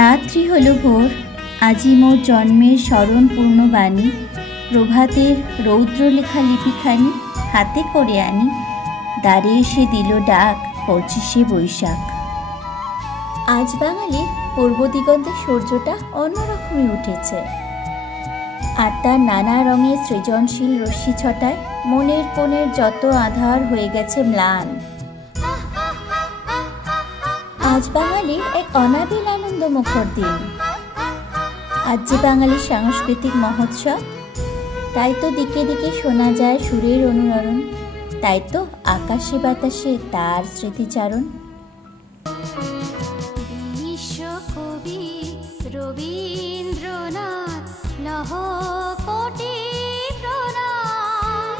রাত্রি হলো ভোর, আজি মোর জন্মের স্মরণপূর্ণ বাণী, প্রভাতের রৌদ্রলেখা লিপিখানি হাতে করে আনি, দ্বারে এসে দিল ডাক 25শে বৈশাখ। আজ বাঙালির পূর্ব দিগন্তের সূর্যটা অন্যরকমই উঠেছে, আর তার নানা রঙের সৃজনশীল রশ্মি ছটায় মনের কোণের যত আধার হয়ে গেছে ম্লান। আজ বাঙালির এক অনাবিল আনন্দমুখর দিন। আজ যে বাঙালির সাংস্কৃতিক মহোৎসব, তাই তো দিকে দিকে শোনা যায় সুরের অনুরণন, তাই তো আকাশে বাতাসে তার স্মৃতিচারণ। বিশ্বকবি রবীন্দ্রনাথ লহ কোটি প্রণাম।